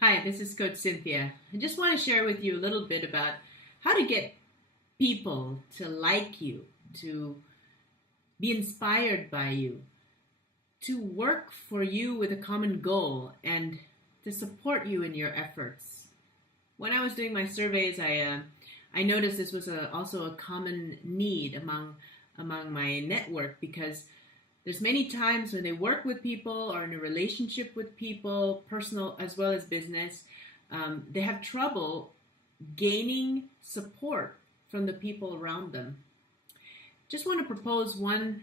Hi, this is Coach Cynthia. I just want to share with you a little bit about how to get people to like you, to be inspired by you, to work for you with a common goal, and to support you in your efforts. When I was doing my surveys, I noticed this was also a common need among my network because there's many times when they work with people or in a relationship with people, personal as well as business, they have trouble gaining support from the people around them. Just want to propose one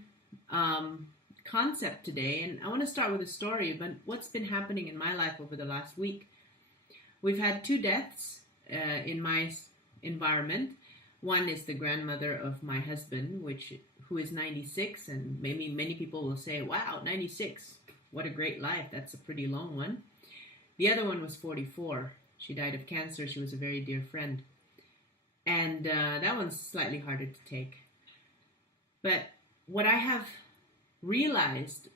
concept today, and I want to start with a story about what's been happening in my life over the last week. We've had two deaths in my environment. One is the grandmother of my husband, who is 96, and maybe many people will say, wow, 96, what a great life. That's a pretty long one. The other one was 44. She died of cancer. She was a very dear friend. And that one's slightly harder to take. But what I have realized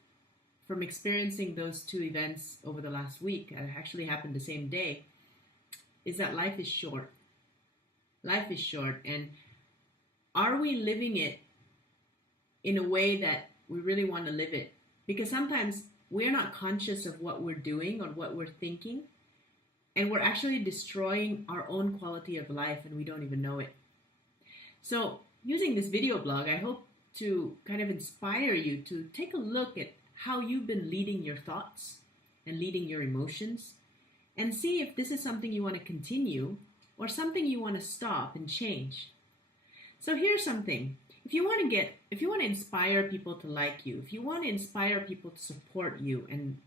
from experiencing those two events over the last week, it actually happened the same day, is that life is short. Life is short. And are we living it in a way that we really want to live it? Because sometimes we're not conscious of what we're doing or what we're thinking, and we're actually destroying our own quality of life and we don't even know it. So using this video blog, I hope to kind of inspire you to take a look at how you've been leading your thoughts and leading your emotions, and see if this is something you want to continue or something you want to stop and change. So here's something. If you want to inspire people to like you, if you want to inspire people to support you and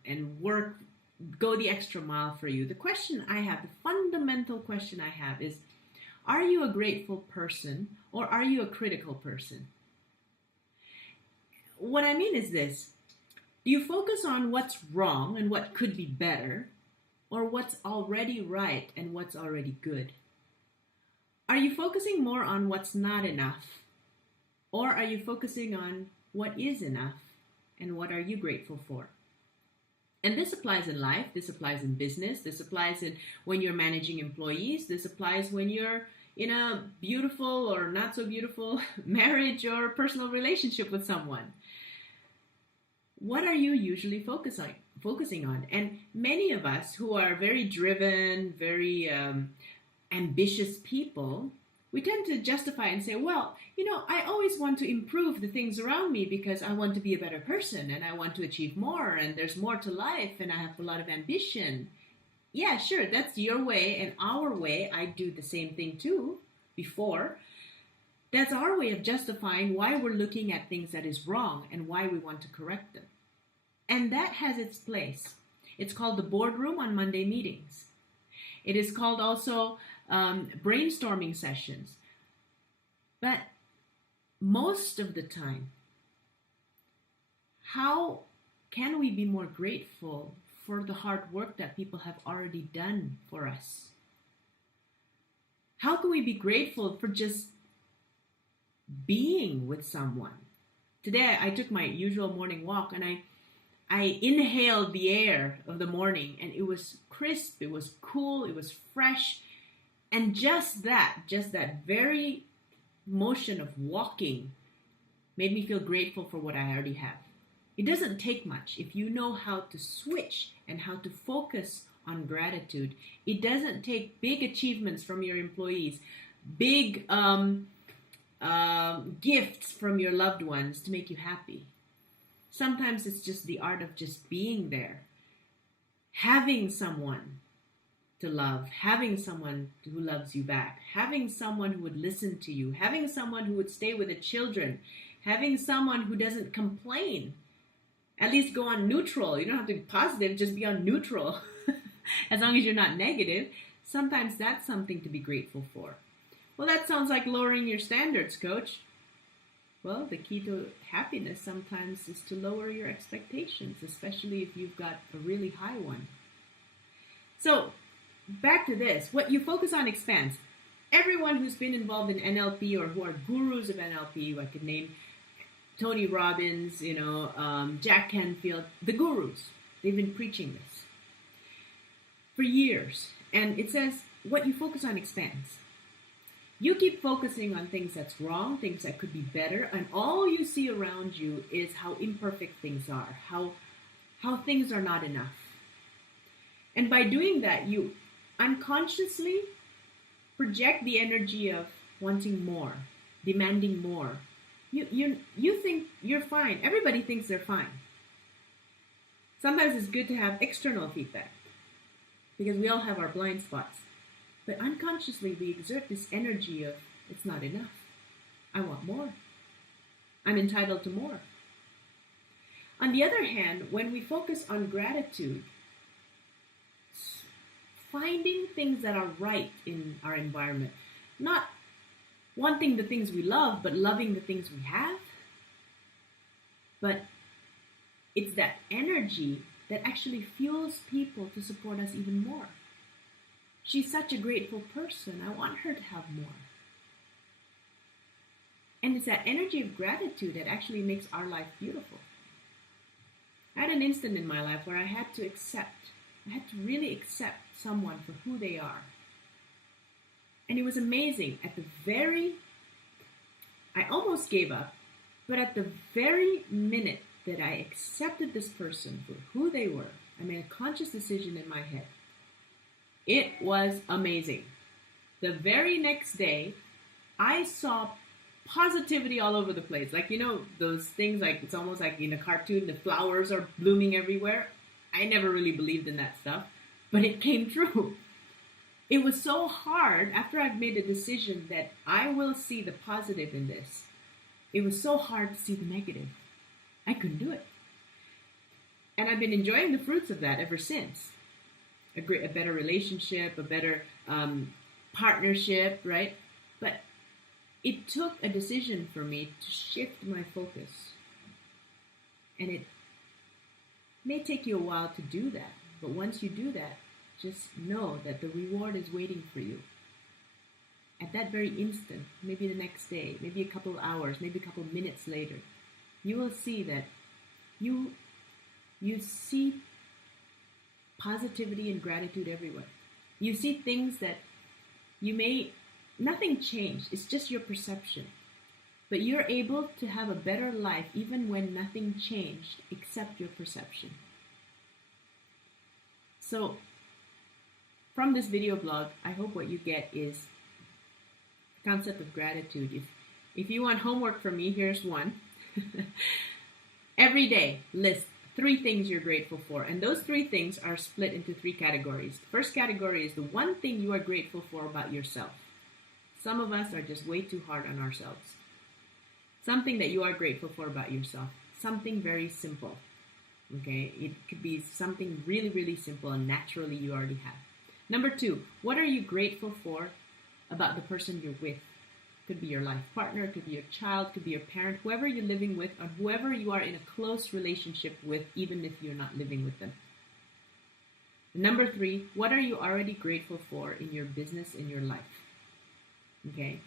go the extra mile for you, the fundamental question I have is, are you a grateful person or are you a critical person? What I mean is this: do you focus on what's wrong and what could be better, or what's already right and what's already good? Are you focusing more on what's not enough, or are you focusing on what is enough and what are you grateful for? And this applies in life, this applies in business, this applies in when you're managing employees, this applies when you're in a beautiful or not so beautiful marriage or personal relationship with someone. What are you usually focusing on? And many of us who are very driven, very ambitious people, we tend to justify and say, well, I always want to improve the things around me because I want to be a better person and I want to achieve more and there's more to life and I have a lot of ambition. Yeah, sure, that's your way and our way. I do the same thing too before. That's our way of justifying why we're looking at things that is wrong and why we want to correct them. And that has its place. It's called the boardroom on Monday meetings. It is called also brainstorming sessions. But most of the time, how can we be more grateful for the hard work that people have already done for us? How can we be grateful for just being with someone? Today, I took my usual morning walk and I inhaled the air of the morning, and it was crisp, it was cool, it was fresh. And just that very motion of walking made me feel grateful for what I already have. It doesn't take much if you know how to switch and how to focus on gratitude. It doesn't take big achievements from your employees, big gifts from your loved ones to make you happy. Sometimes it's just the art of just being there, having someone to love, having someone who loves you back, having someone who would listen to you, having someone who would stay with the children, having someone who doesn't complain. At least go on neutral. You don't have to be positive, just be on neutral. As long as you're not negative. Sometimes that's something to be grateful for. Well, that sounds like lowering your standards, Coach. Well, the key to happiness sometimes is to lower your expectations, especially if you've got a really high one. So, back to this. What you focus on expands. Everyone who's been involved in NLP or who are gurus of NLP, I could name Tony Robbins, Jack Canfield, the gurus. They've been preaching this. for years. And it says, what you focus on expands. You keep focusing on things that's wrong, things that could be better, and all you see around you is how imperfect things are, how things are not enough. And by doing that, you unconsciously project the energy of wanting more, demanding more. You think you're fine. Everybody thinks they're fine. Sometimes it's good to have external feedback because we all have our blind spots. But unconsciously, we exert this energy of, it's not enough. I want more. I'm entitled to more. On the other hand, when we focus on gratitude, finding things that are right in our environment, not wanting the things we love, but loving the things we have, but it's that energy that actually fuels people to support us even more. She's such a grateful person. I want her to have more. And it's that energy of gratitude that actually makes our life beautiful. I had an instant in my life where I had to really accept someone for who they are. And it was amazing. I almost gave up, but at the very minute that I accepted this person for who they were, I made a conscious decision in my head. It was amazing. The very next day, I saw positivity all over the place. Like, those things, like it's almost like in a cartoon, the flowers are blooming everywhere. I never really believed in that stuff, but it came true. It was so hard after I've made a decision that I will see the positive in this. It was so hard to see the negative. I couldn't do it. And I've been enjoying the fruits of that ever since. A better relationship, a better partnership, right? But it took a decision for me to shift my focus. And it may take you a while to do that. But once you do that, just know that the reward is waiting for you. At that very instant, maybe the next day, maybe a couple of hours, maybe a couple of minutes later, you will see that you see positivity and gratitude everywhere. You see things that nothing changed. It's just your perception. But you're able to have a better life even when nothing changed except your perception. So, from this video blog, I hope what you get is the concept of gratitude. If you want homework from me, here's one. Every day, list 3 things you're grateful for. And those 3 things are split into 3 categories. The first category is the one thing you are grateful for about yourself. Some of us are just way too hard on ourselves. Something that you are grateful for about yourself. Something very simple. Okay? It could be something really, really simple and naturally you already have. Number 2, what are you grateful for about the person you're with? Could be your life partner, could be your child, could be your parent, whoever you're living with, or whoever you are in a close relationship with, even if you're not living with them. Number 3, what are you already grateful for in your business, in your life? Okay?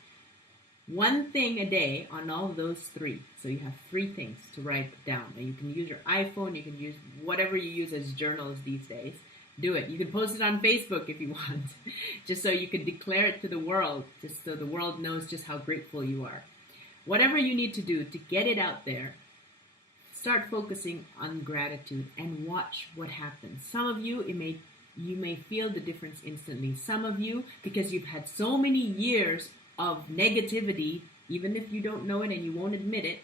One thing a day on all of those 3. So you have 3 things to write down. And you can use your iPhone, you can use whatever you use as journals these days. Do it. You can post it on Facebook if you want, just so you can declare it to the world, just so the world knows just how grateful you are. Whatever you need to do to get it out there, start focusing on gratitude and watch what happens. Some of you, you may feel the difference instantly. Some of you, because you've had so many years of negativity, even if you don't know it and you won't admit it,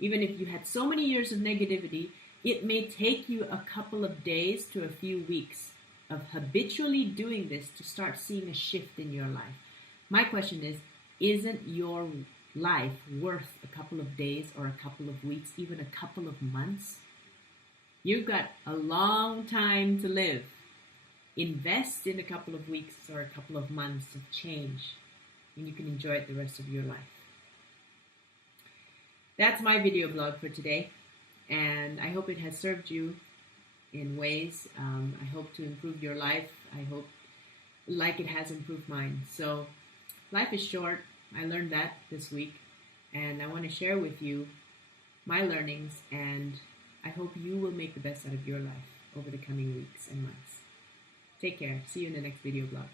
even if you had so many years of negativity, it may take you a couple of days to a few weeks of habitually doing this to start seeing a shift in your life. My question is, isn't your life worth a couple of days or a couple of weeks, even a couple of months? You've got a long time to live. Invest in a couple of weeks or a couple of months of change, and you can enjoy it the rest of your life. That's my video blog for today. And I hope it has served you in ways. I hope to improve your life. I hope like it has improved mine. So life is short. I learned that this week. And I want to share with you my learnings. And I hope you will make the best out of your life over the coming weeks and months. Take care. See you in the next video blog.